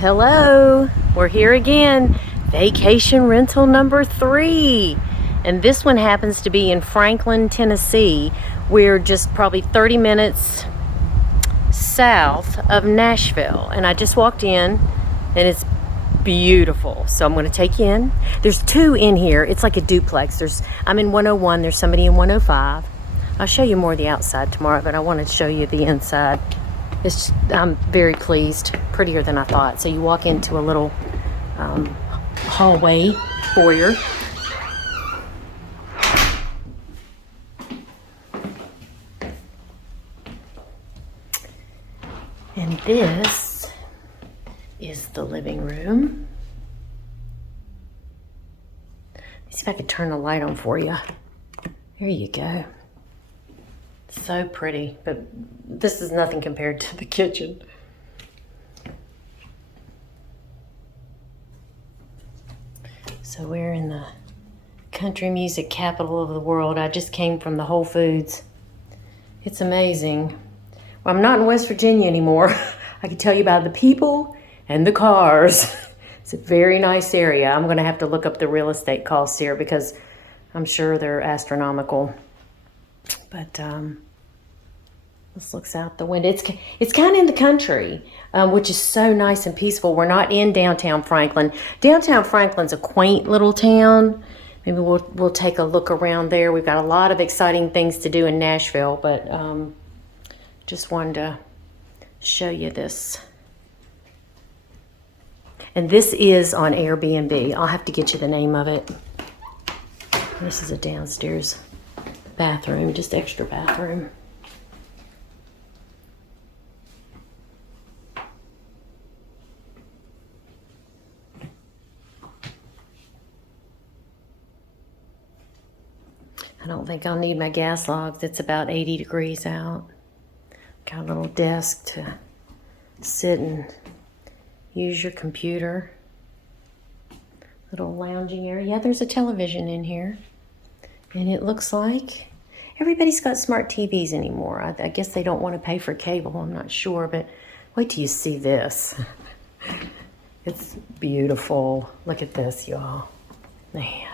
Hello, we're here again. Vacation rental number 3. And this one happens to be in Franklin, Tennessee. We're just probably 30 minutes south of Nashville. And I just walked in and it's beautiful. So I'm going to take you in. There's 2 in here. It's like a duplex. I'm in 101. There's somebody in 105. I'll show you more of the outside tomorrow, but I wanted to show you the inside. I'm very pleased. Prettier than I thought. So you walk into a little hallway foyer. And this is the living room. Let's see if I can turn the light on for you. There you go. So pretty, but this is nothing compared to the kitchen. So we're in the country music capital of the world. I just came from the Whole Foods. It's amazing. Well, I'm not in West Virginia anymore. I can tell you about the people and the cars. It's a very nice area. I'm going to have to look up the real estate costs here because I'm sure they're astronomical. But this looks out the window. It's kind of in the country, which is so nice and peaceful. We're not in downtown Franklin. Downtown Franklin's a quaint little town. Maybe we'll take a look around there. We've got a lot of exciting things to do in Nashville, but just wanted to show you this. And this is on Airbnb. I'll have to get you the name of it. This is a downstairs bathroom, just extra bathroom. I don't think I'll need my gas logs. It's about 80 degrees out. Got a little desk to sit and use your computer. Little lounging area. Yeah, there's a television in here. And it looks like everybody's got smart TVs anymore. I guess they don't want to pay for cable. I'm not sure, but wait till you see this. It's beautiful. Look at this, y'all. Man.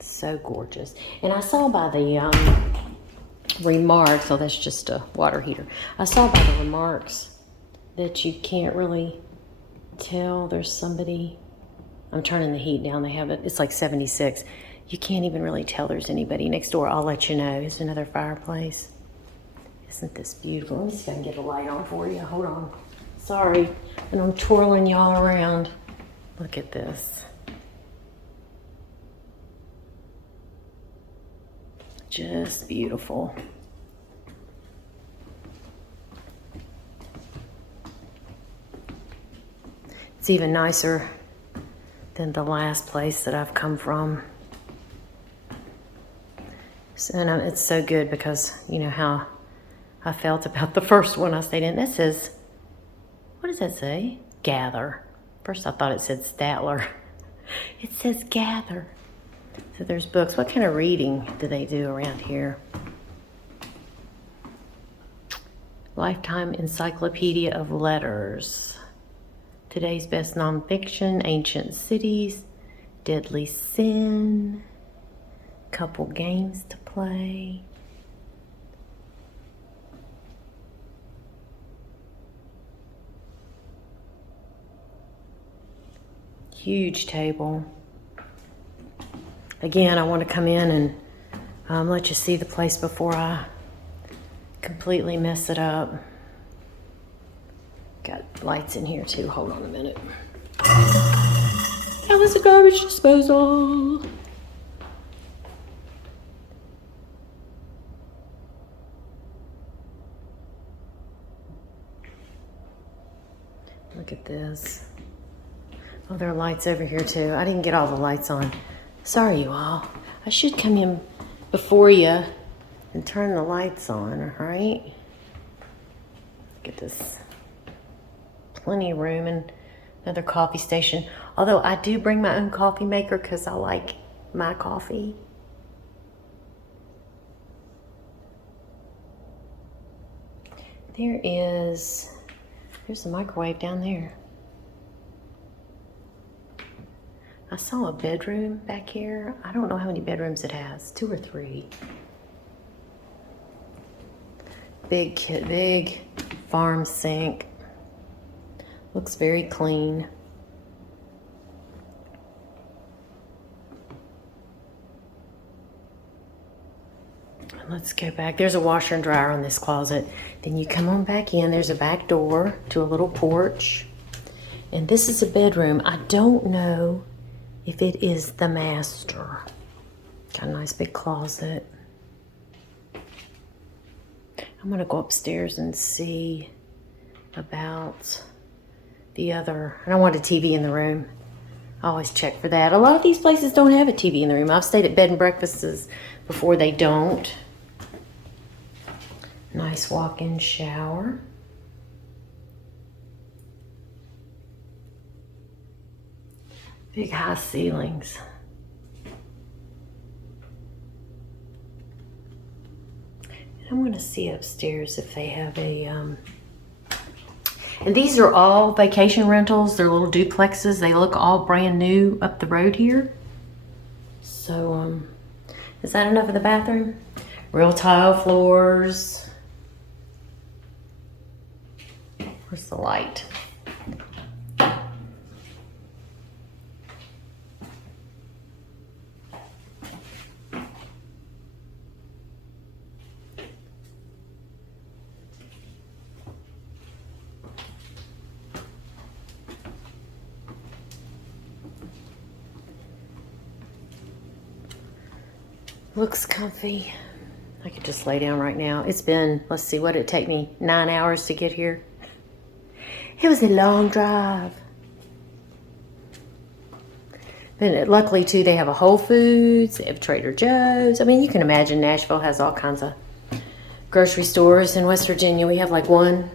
So gorgeous. And I saw by the remarks, oh, that's just a water heater. I saw by the remarks that you can't really tell there's somebody. I'm turning the heat down. They have it. It's like 76. You can't even really tell there's anybody next door. I'll let you know. There's another fireplace. Isn't this beautiful? Let me see if I can get a light on for you. Hold on. Sorry. And I'm twirling y'all around. Look at this. Just beautiful. It's even nicer than the last place that I've come from. So, and it's so good because you know how I felt about the first one I stayed in. That says, what does that say? Gather. First I thought it said Statler. It says Gather. So there's books. What kind of reading do they do around here? Lifetime Encyclopedia of Letters. Today's Best Nonfiction, Ancient Cities, Deadly Sin, couple games to play. Huge table. Again, I want to come in and let you see the place before I completely mess it up. Got lights in here too. Hold on a minute. That was a garbage disposal. Look at this. Oh, there are lights over here too. I didn't get all the lights on. Sorry, you all. I should come in before you and turn the lights on, all right? Look at this. Plenty of room and another coffee station. Although I do bring my own coffee maker because I like my coffee. There's There's the microwave down there. I saw a bedroom back here. I don't know how many bedrooms it has, 2 or 3. Big farm sink. Looks very clean. Let's go back. There's a washer and dryer on this closet. Then you come on back in. There's a back door to a little porch. And this is a bedroom. I don't know if it is the master. Got a nice big closet. I'm gonna go upstairs and see about the other. I don't want a TV in the room. I always check for that. A lot of these places don't have a TV in the room. I've stayed at bed and breakfasts before they don't. Nice walk-in shower. Big high ceilings. I want to see upstairs if they have a, and these are all vacation rentals. They're little duplexes. They look all brand new up the road here. So, is that enough of the bathroom? Real tile floors. Where's the light? Looks comfy. I could just lay down right now. It's been, let's see, what did it take me? 9 hours to get here. It was a long drive. But luckily too, they have a Whole Foods, they have Trader Joe's. I mean, you can imagine Nashville has all kinds of grocery stores. In West Virginia, we have like one.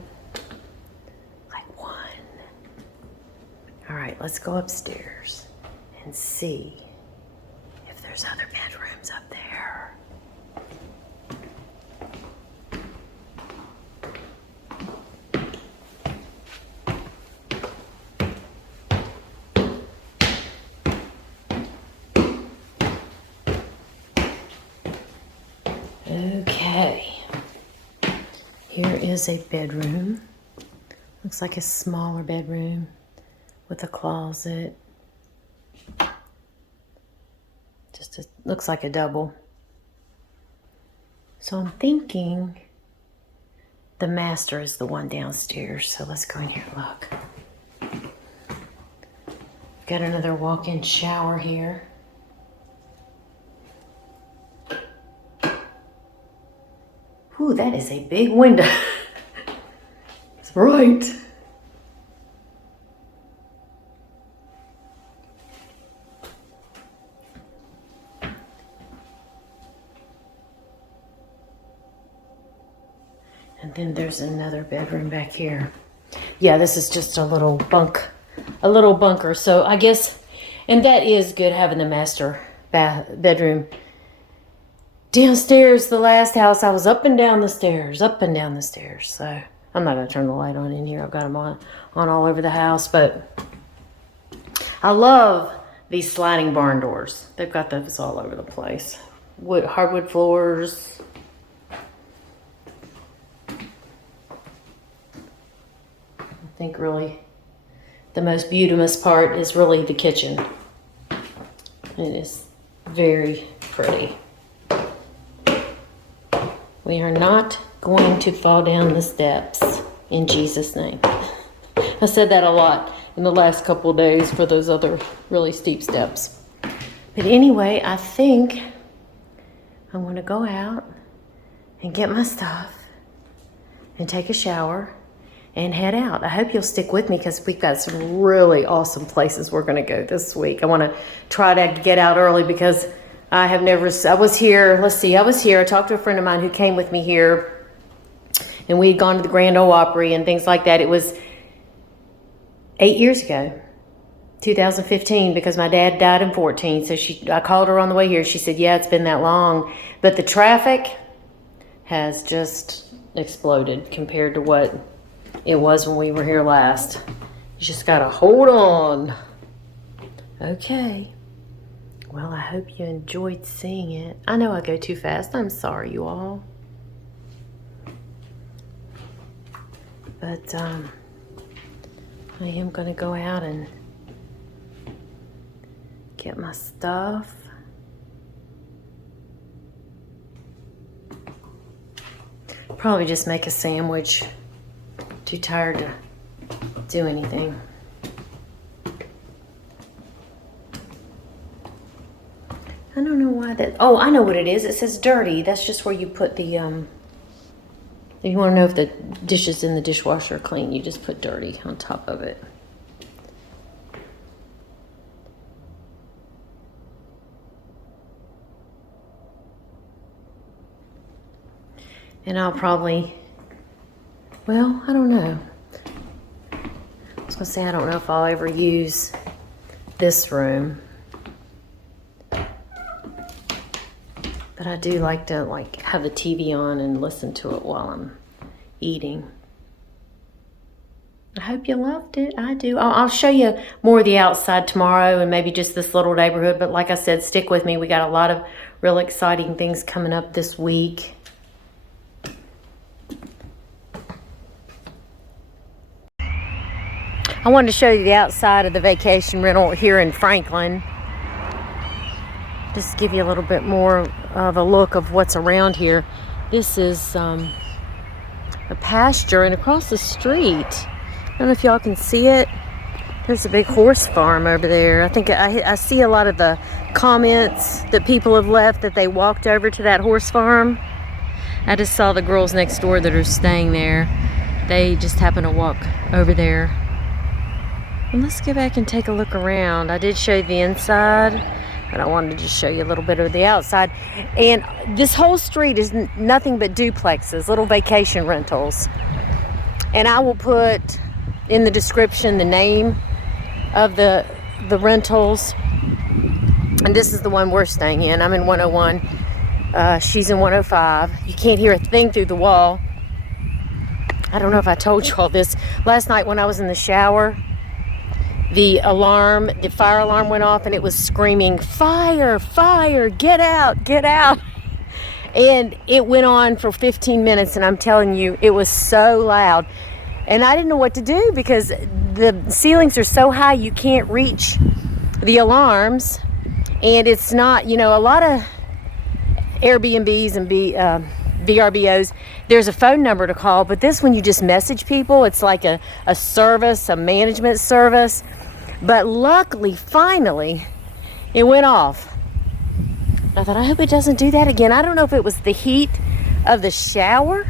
All right, let's go upstairs and see if there's other bedrooms up there. Okay, here is a bedroom. Looks like a smaller bedroom with a closet. Looks like a double. So I'm thinking the master is the one downstairs. So let's go in here and look. Got another walk-in shower here. Ooh, that is a big window. It's bright. And then there's another bedroom back here. Yeah, this is just a little bunker. So I guess, and that is good having the master bedroom. Downstairs, the last house, I was up and down the stairs. So I'm not going to turn the light on in here. I've got them on all over the house. But I love these sliding barn doors. They've got those all over the place. Hardwood floors. I think really the most beautiful part is really the kitchen. It is very pretty. We are not going to fall down the steps in Jesus' name. I said that a lot in the last couple of days for those other really steep steps. But anyway, I think I want to go out and get my stuff and take a shower and head out. I hope you'll stick with me because we've got some really awesome places we're going to go this week. I want to try to get out early because I was here, I talked to a friend of mine who came with me here, and we had gone to the Grand Ole Opry and things like that. It was 8 years ago, 2015, because my dad died in 14. So I called her on the way here. She said, yeah, it's been that long. But the traffic has just exploded compared to what it was when we were here last. You just gotta hold on. Okay. Well, I hope you enjoyed seeing it. I know I go too fast. I'm sorry, you all. But I am gonna go out and get my stuff. Probably just make a sandwich. Too tired to do anything. I don't know why that, oh, I know what it is. It says dirty. That's just where you put the, if you want to know if the dishes in the dishwasher are clean, you just put dirty on top of it. And I'll probably, well, I don't know. I was gonna say, I don't know if I'll ever use this room. But I do like to have the TV on and listen to it while I'm eating. I hope you loved it. I do. I'll show you more of the outside tomorrow and maybe just this little neighborhood. But like I said, stick with me. We got a lot of real exciting things coming up this week. I wanted to show you the outside of the vacation rental here in Franklin. Just give you a little bit more of a look of what's around here. This is a pasture, and across the street, I don't know if y'all can see it, there's a big horse farm over there. I think I see a lot of the comments that people have left that they walked over to that horse farm. I just saw the girls next door that are staying there. They just happened to walk over there. And let's go back and take a look around. I did show you the inside, but I wanted to just show you a little bit of the outside. And this whole street is nothing but duplexes, little vacation rentals. And I will put in the description the name of the rentals. And this is the one we're staying in. I'm in 101. She's in 105. You can't hear a thing through the wall. I don't know if I told you all this. Last night when I was in the shower, the fire alarm went off, and it was screaming, "Fire, fire, get out, get out." And it went on for 15 minutes, and I'm telling you, it was so loud. And I didn't know what to do because the ceilings are so high you can't reach the alarms. And it's not, a lot of Airbnbs and VRBOs, there's a phone number to call, but this one you just message people. It's like a service, a management service. But luckily, finally, it went off. I thought, I hope it doesn't do that again. I don't know if it was the heat of the shower,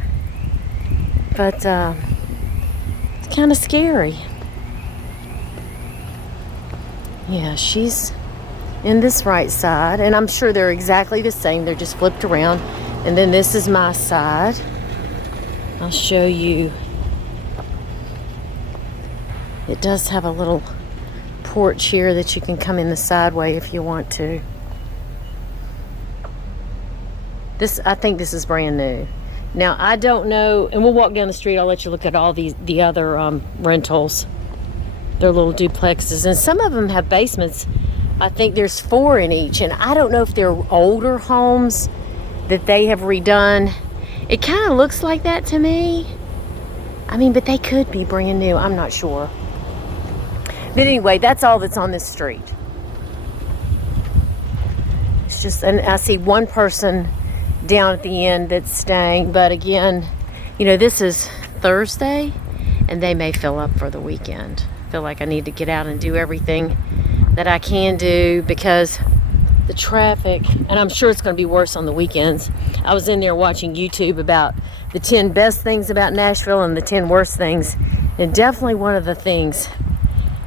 but it's kind of scary. Yeah, she's in this right side, and I'm sure they're exactly the same. They're just flipped around. And then this is my side. I'll show you. It does have a little porch here that you can come in the sideway if you want to. I think this is brand new. Now, I don't know, and we'll walk down the street. I'll let you look at all the other rentals. They're little duplexes, and some of them have basements. I think there's 4 in each, and I don't know if they're older homes that they have redone. It kind of looks like that to me. I mean, but they could be brand new. I'm not sure. But anyway, that's all that's on this street. It's just, and I see one person down at the end that's staying. But again, this is Thursday, and they may fill up for the weekend. I feel like I need to get out and do everything that I can do because the traffic, and I'm sure it's going to be worse on the weekends. I was in there watching YouTube about the 10 best things about Nashville and the 10 worst things. And definitely one of the things,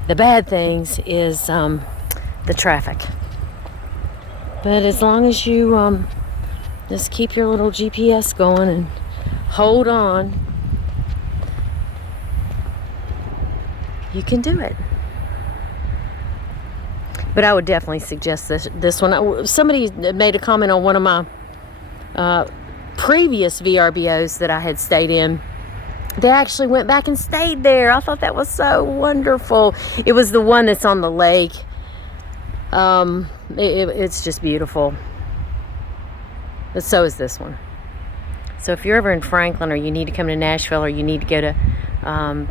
the bad things, is the traffic. But as long as you just keep your little GPS going and hold on, you can do it. But I would definitely suggest this one. Somebody made a comment on one of my previous VRBOs that I had stayed in They actually went back and stayed there. I thought that was so wonderful. It was the one that's on the lake. It's just beautiful. But so is this one. So if you're ever in Franklin, or you need to come to Nashville, or you need to go to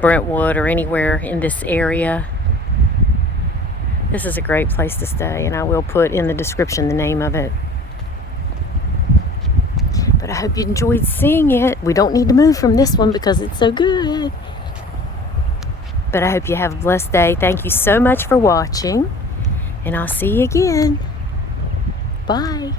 Brentwood or anywhere in this area, this is a great place to stay, and I will put in the description the name of it. But I hope you enjoyed seeing it. We don't need to move from this one because it's so good. But I hope you have a blessed day. Thank you so much for watching, and I'll see you again. Bye.